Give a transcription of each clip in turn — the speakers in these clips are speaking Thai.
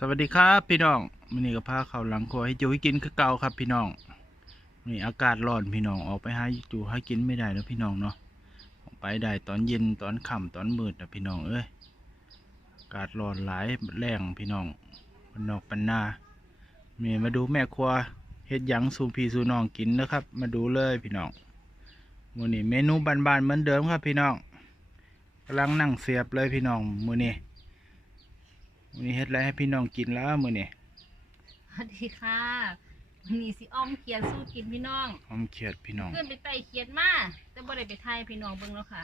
สวัสดีครับพี่น้องมื้อนี้ก็พาเขาหลังครัวให้จูให้กินคือเก่าครับ พี่น้องนี่อากาศร้อนพี่น้องออกไปหาจูให้กินไม่ได้แล้วพี่น้องเนาะไปได้ตอนเย็นตอนค่ำตอนมืดนะพี่น้องเอ้ยอากาศร้อนหลายแรงพี่น้องมันนอกปันนานี่มาดูแม่ครัวเฮ็ดยังสู่พี่สูน้องกินนะครับ มาดูเลยพี่น้องมือนี้เมนูบานๆเหมือนเดิมครับ พี่น้องกำลังนั่งเสียบเลยพี่น้องมือนี้ วันนี้เฮ็ดอะไรให้พี่น้องกินแล้วมื้อนี้สวัสดีค่ะวันนี้สิอ้อมเขียดสู้กินพี่น้องหอมเขียดพี่น้อง เพื่อนไปไต่เขียดมาแต่บ่ได้ไปไทยพี่น้องเบิ่งแล้วค่ะ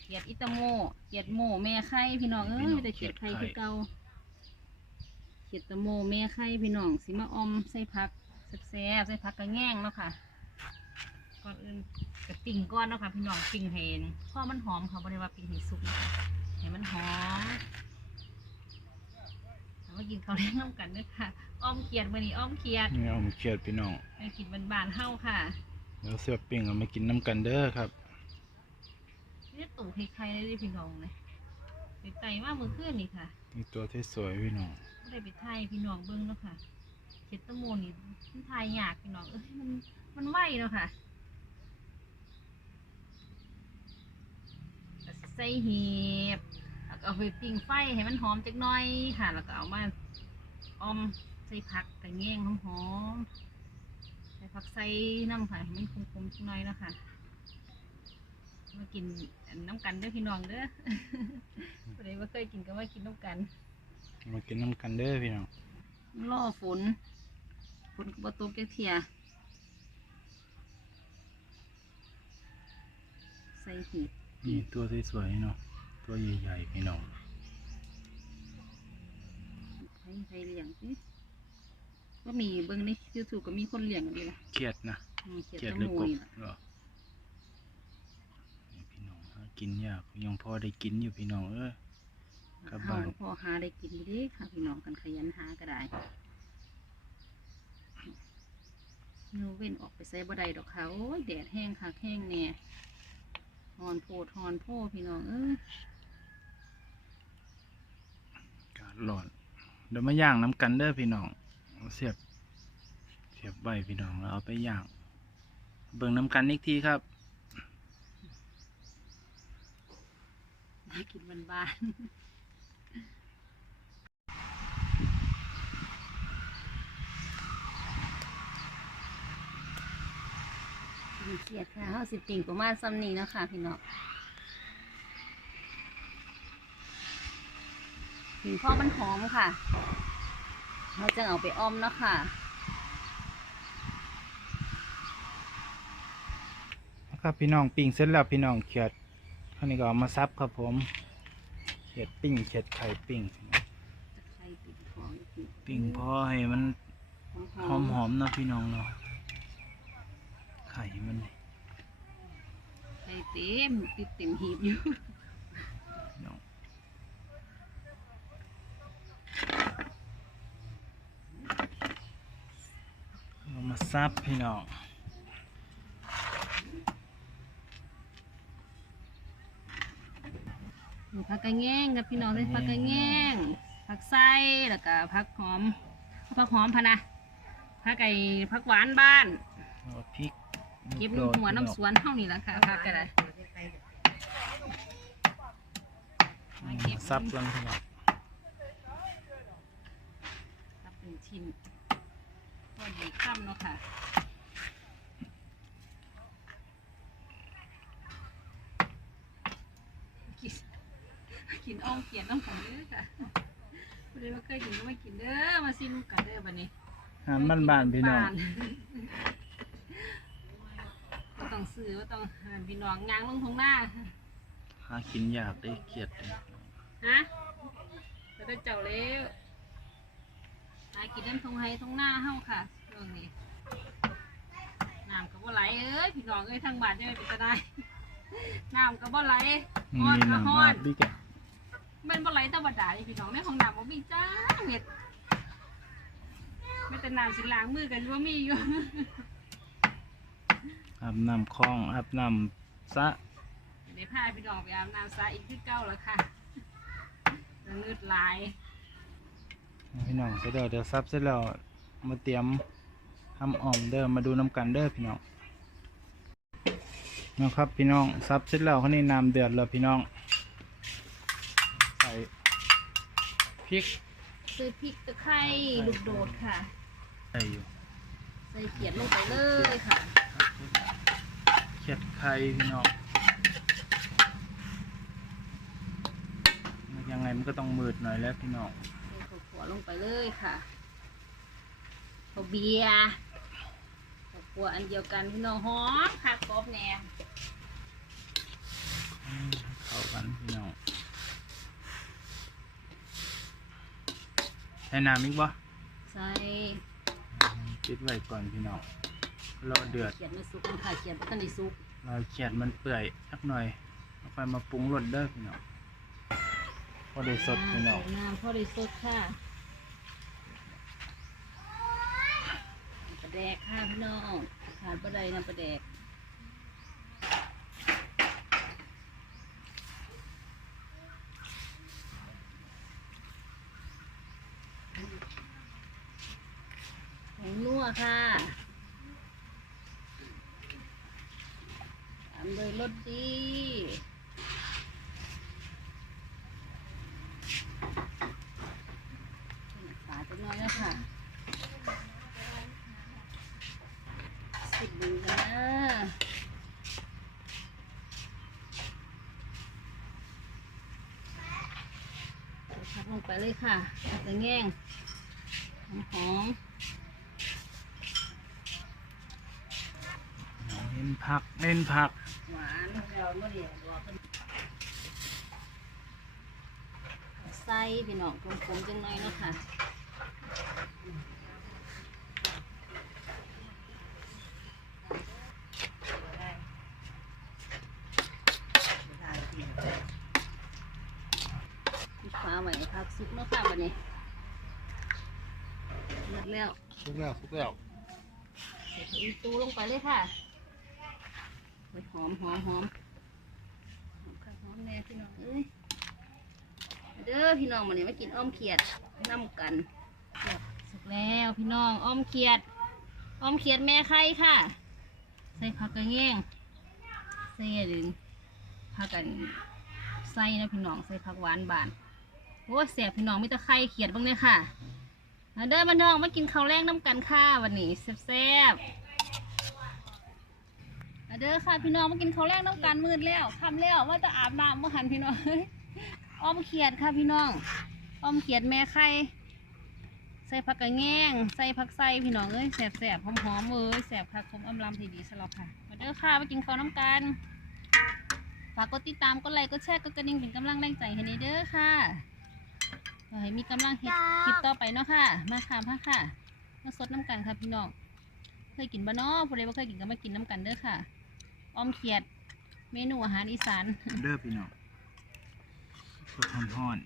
เขียดอิตาโมเขียดโมแม่ไข่พี่น้องเอ้ยมีแต่เขียดไข่คือเก่าเขียดตะโมแม่ไข่พี่น้องสิมาอ้อมใส่ผักแซ่บๆใส่ผักกระแง่งเนาะค่ะก่อนอื่นกระปิ่งก้อนเนาะค่ะพี่น้องปิ่งให้เพราะมันหอมค่ะบ่ได้ว่าปิ่งให้สุกนะคะให้มันหอมเอา มากินข้าวแดงน้ำกันเด้วยค่ะ อ้อมเขียดมื้อนี้อ้อมเขียดนี่หอมเขียดพี่น้องไปกินบานๆเฮาค่ะเดี๋ยวเสียบปิ้งเอามากินน้ำกันเด้อครับนี่ตู่ใครๆเลยเด้อพี่น้องเลยไปไต่มาเมื่อคืนนี่ค่ะนี่ตัวที่สวยพี่น้องไม่ได้ไปไทยพี่น้องเบิ้งแล้วค่ะเจ็ดตะโมนนี่มันทายยากพี่น้องเอ้ยมันมันไหวเนาะค่ะก็สิใส่เหีบแล้วก็ เอาไปปิ้งไฟให้มันหอมจักหน่อยค่ะ แล้วก็เอามาออมใส่ผักกระเงี้ยงหอมๆใส่ผักใส่น้ำค่ะให้มันคมๆจักหน่อยเนาะค่ะมากินน้ำกันเด้อพี่น้องเด้อผู้ใดว่าเคยกินก็มากินน้ำกัน มากินน้ำกันเด้อพี่น้องล่อฝนฝนก็บ่ตกจักเทียใส่หีบนี่ตัวที่สวยๆเนาะ ตัวใหญ่ๆพี่น้องให้ให้เลี้ยงสิก็มีเบิ่งในยูทูบก็มีคนเลี้ยงกันดีละเขียดนะอืมเขียดเขียดตะหรือโมกบนี่ล่ะเหรอนี่พี่น้องหากินยากยังพอได้กินอยู่พี่น้องเอ้ยกลับบ้านเฮก็พอหาได้กินอยู่เดิค่ะพี่น้องกันขยันหาก็ได้เนูเว้นออกไปใส่บ่ได้ดอกค่ะโอ้ยแดดแห้งค่ะแห้งแน่ฮอนโพดฮอนโพพี่น้องเอ้ย อากาศร้อนเดี๋ยวมาย่างน้ำกันเด้อพี่น้องเสียบ เสียบใบพี่น้องแล้วเอาไปย่าง เบิ่งน้ำกันอีกทีครับกินบ้านๆกินเขียดค่ะเฮาสิปิ่งประมาณซ้ำนี้เนาะค่ะพี่น้อง ถึงพ่อมันหอมค่ะ เราจะเอาไปอ้อมเนาะค่ะครับพี่น้องปิ้งเสร็จแล้วพี่น้องเขียดคราวนี้ก็เอามาซับครับผมเขียดปิ้งเขียดไข่ปิ้งตะไคร้ปิ่งหอมปิ้งพอให้มันหอมหอมๆเนาะพี่น้องเนาะไข่มันนี่ไข่เต็มติดเต็มหีบอยู่ พี่น้องเอา มาซับพี่น้องผักกระแง่งกับพี่น้องเลยผักกระแง่งผักไส้แล้วก็ผักหอมผักหอมพะนะผักไก่ผักหวานบ้านเอาพริกเก็บน้ำหัวน้ำสวนเท่านี้แหละค่ะผักก็ได้มาเก็บซับกันพี่น้องซับเป็นชิ้น พอดีค่ำเนาะค่ะกินกินอ้อมเขียนน้ำของเด้อค่ะไม่ได้ว่าเคยกินก็ไม่กินเด้อ มาซิมกันเด้อบัดนี้อาหารบ้านๆพี่น้อง ก็ต้องซื้อว่าต้องหาพี่น้องงางลงทงหน้า หากินยากได้เกลียดเลยฮะจะได้เจ้าแล้วหากินน้ำทงไฮทงหน้าเฮาค่ะเรื่องนี้น้ำก็บ่ไหลเอ้ยพี่น้องเอ้ยทางบ้านจะไม่เป็นจะได้น้ำก็บ่ไหลฮ้อนนี่ก็หนังฮ้อมานกดิแกมันบ่ไหลธรรมดาเลยพี่น้องในห้องน้ำบ่มีจ้าเม็ดไม่แต่น้ำสิล้างมือกันว่ามีอยู่อาบน้ำคลองอาบน้ำสระเดี๋ยวพาพี่น้องไปอาบน้ำซะอีกคือเก้าแล้วค่ะแล้วงืดหลาย พี่น้องเสร็จแล้วเดี๋ยวซับเสร็จแล้วมาเตรียมทำอ่อมเด้อมาดูน้ำกันเด้อพี่น้องนะครับพี่น้องซับเสร็จแล้วเขานี่น้ำเดือดแล้วพี่น้อง ใส่พริกซื้อพริกตะไคร้ลูกโดดค่ะ ใส่อยู่ใส่เขียดลงไปเลยค่ะเขียดไข่พี่น้องยังไงมันก็ต้องมืดหน่อยแล้วพี่น้องใส่ข้าวขัว ลงไปเลยค่ะข้าวเบียร์ข้าวขัวอันเดียวกันพี่น้องหอมค่ะกรอบแหนมเข้ากันพี่น้องใช้น้ำอีกบ่ใส่ปิดไว้ก่อนพี่น้องรอเดือดเขียดมันสุกมันค่ะเขียดมันก็ในสุกรอเขียดมันเปื่อยสักหน่อยแล้วค่อยมาปรุงรสเด้อพี่น้องพอได้สดพี่น้องใส่น้ำพอได้สดค่ะปลา แดกค่ะพี่น้องขาดปลาใดน้ำปลาแดกผงนัวค่ะตามด้วยรสดีฝาตัวน้อยแล้วค่ะสิบดูกันนะพัก ลงไปเลยค่ะอาจจะแง่งหอมๆเน้นผักเน้นผักหวานเราเมื่อเดียวรอเป็นไส้พี่น้องกลมๆจังหน่อยเนาะคะปิดฟ้าไว้พักซุปเนาะค่ะวันนี้เสร็จแล้วทุกแล้วทุกแล้วใส่ผักอีตูลงไปเลยค่ะไปหอมหอมหอมหอมค่ะหอมแน่พี่น้องเอ้ยเด้อพี่น้องมาเนี่ยมากินอ้อมเขียดน้ำกันสุกแล้วพี่น้องอ้อมเขียดอ้อมเขียดแม่ไข่ค่ะ ใส่ผักกระเงี้ยงใส่ดึงผักกันใส่นะพี่น้องใส่ผักหวานบานโอ้แสบพี่น้องมีต่ไข่เขียดบ้างเนี่ยค่ะมาเด้อมาน้องมากินข้าวแรงน้ำกันค่ะวันนี้แซ่บๆมาเด้อค่ะพี่น้องมากินข้าวแรงน้ำกันมืดแล้วคำแล้วว่าจะอาบน้ำเมื่อหันพี่น้องอ้อมเขียดค่ะพี่น้องอ้อมเขียดแม่ไข่ใส่ผักกระแงงใส่ผักไส้พี่น้องเอ้ยแซ่บๆหอมๆเอ้ยแซ่บค่ะคมอำลำทีดีสลับค่ะมาเด้อค่ะมากินข้าวน้ำกันฝากกดติดตามกดไลค์กดแชร์กดกระดิ่งเป็นกำลังแรงใจให้ในเด้อค่ะ ให้มีกำลังเฮ็ดคลิปต่อไปเนาะค่ะ มาค่ะมาค่ะ มาสดน้ำกันค่ะพี่น้อง เคยกินบ้านนอผู้ใดบ่เคยกินก็มากินน้ำกันเด้อค่ะ ออมเขียด เมนูอาหารอีสาน เด้อพี่น้องสดฮ้อน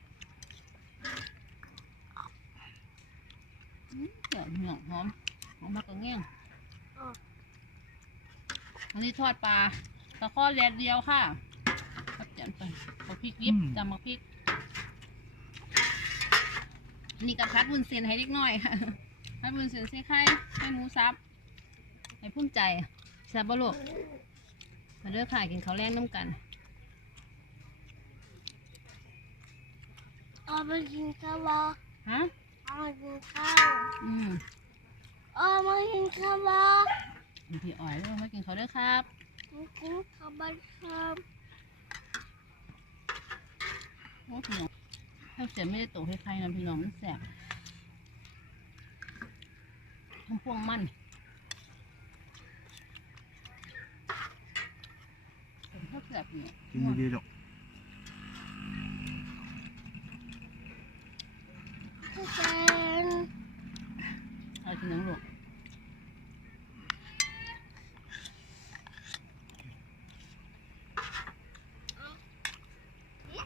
อื้อเดี๋ยวพี่น้องหอมหอมมากกระเงี้ยงอันนี้ทอดปลาตะข้อแดดเดียวค่ะครับจันไปเอาพริกยิบจำมาพริก นี่กับพัดวุ้นเส้นให้เล็กน้อยค่ะพัดวุ้นเส้นใส่ไข่ใส่หมูสับให้พุ่มใจแซ่บบ่ลูกมาเด้อค่ะกินข้าวแรงน้ำกันเอาไปกินข้าวบอฮะเอาไปกินข้าวอืมเอาไปกินข้าวบอพี่อ๋อยเด้อมากินข้าวเด้อครับกินข้าวบอครับโอ้พี่น้ องถ้าเสียไม่ได้ตกให้ใครนะพี่น้องมันแสบทั้งพวงมันผมชอบแสบเนี่ยๆกินดีๆลูกเซนเอากินน้ำลูก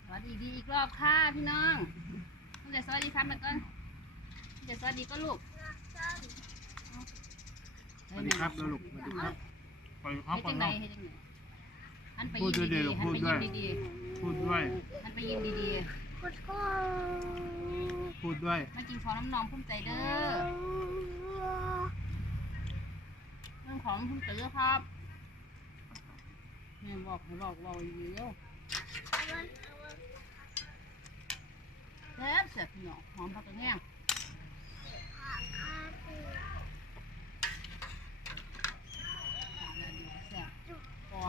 สวัสดีดีอีกรอบค่ะพี่น้องต้องจะสวัสดี ครับมาก่อนต้องจะสวัสดีก็ลูกสวัสดีครับแล้วลูกสวัสดีครับสวัสดีครับเฮ็ดก่อจันงไดเนาะเฮ็ดจังไดหันไปพูยิ้ดมดีดีๆลูกๆหันพูดไปด้วยยิ้มดีพูดด้วย ๆหันไปยิ้มดีพุทโธพูดด้วยมากินของน้ำนองพุ่มใจเด้อเรื่องของพุ่มใจเด้อครับแม่บอกให้บอกบอกอยู่เร็วแซ่บแซ่บพี่น้องหอมผักกระแยงแซ่บพอ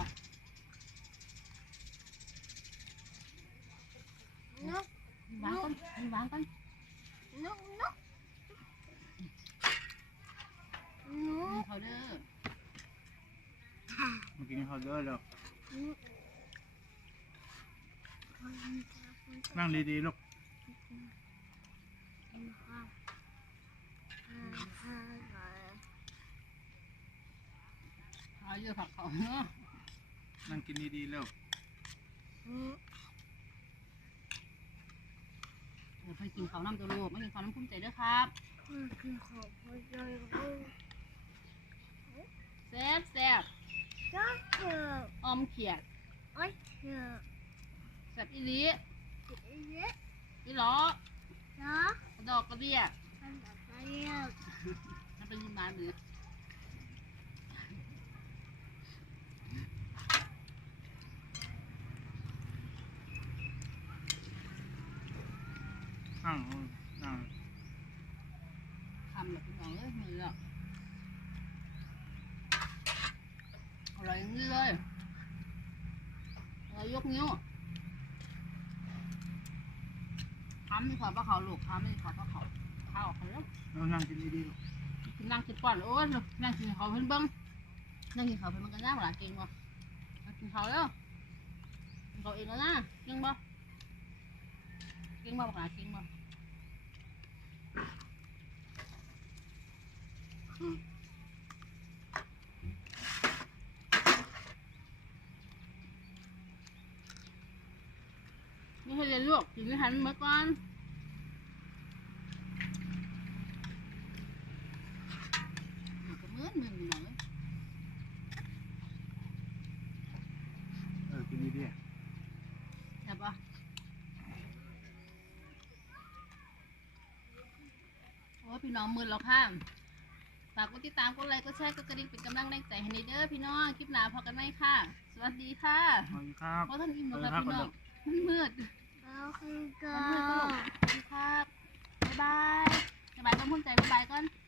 นกวางก่อนวางก่อนนกนกนกินกเขาเด้อมากินข้าวเด้อแล้วนั่งดีๆลูก เอาเยอะผักเขาเนาะนั่งกินดีๆแล้วเดี๋ยวไปกินข้าวน้ำตัวลูกไม่กินข้าวน้ำพุ่มใจเด้อครับคือของพ่อใหญ่แซ่บแซ่บก็เจอออมเขียดโอ้ยเจอแซ่บอีหลีเยอะอีหลอเนาะกระดอกกระเบี้ยมันแบบเรียกมันเป็นยินมาหรือ นั่งนั่ง ทำแบบพี่น้องเลยมืออะอ ร่อยอย่างนี้เลยเรายกนิ้วทำไม่ขอปลาเขาลูกทำไม่ขอปลาเขาข้าวเขาแล้วแล้วนั่งกินดีๆลูกกินนั่งกินก่อนโอ้ยนั่งกินเขาเพิ่นเบิ้งนั่งกินเขาเพิ่นมันก็น่าหลาเก่งบ่นั่งกินเขาแล้วกินเขาเองแล้วนะเก่งบ่เก่งบ่บอกหลาเก่งบ่ ไม่ให้เรียนลูกกินไม่ทันเมื่อก่อนมันก็เหมือนมึงอยู่หน่อยเออกินดีใช่ปะโอ้ยพี่น้องมือเราค่ะฝากกดติดตามกดไลค์กดแชร์กดกระดิ่งเป็นกำลังแรงใจให้ในเด้อพี่น้องคลิปหน้าพอกันไหมค่ะ สวัสดีค่ะๆขอบคุณครับเพราะท่านอิ่มหมดแล้วพี่น้องมันมืดแล้ว คือก็มันมืดก็หลบสวัสดีครับบ๊ายบายบ๊ายบายต้องพุ่นใจบ๊ายบายก่อนบ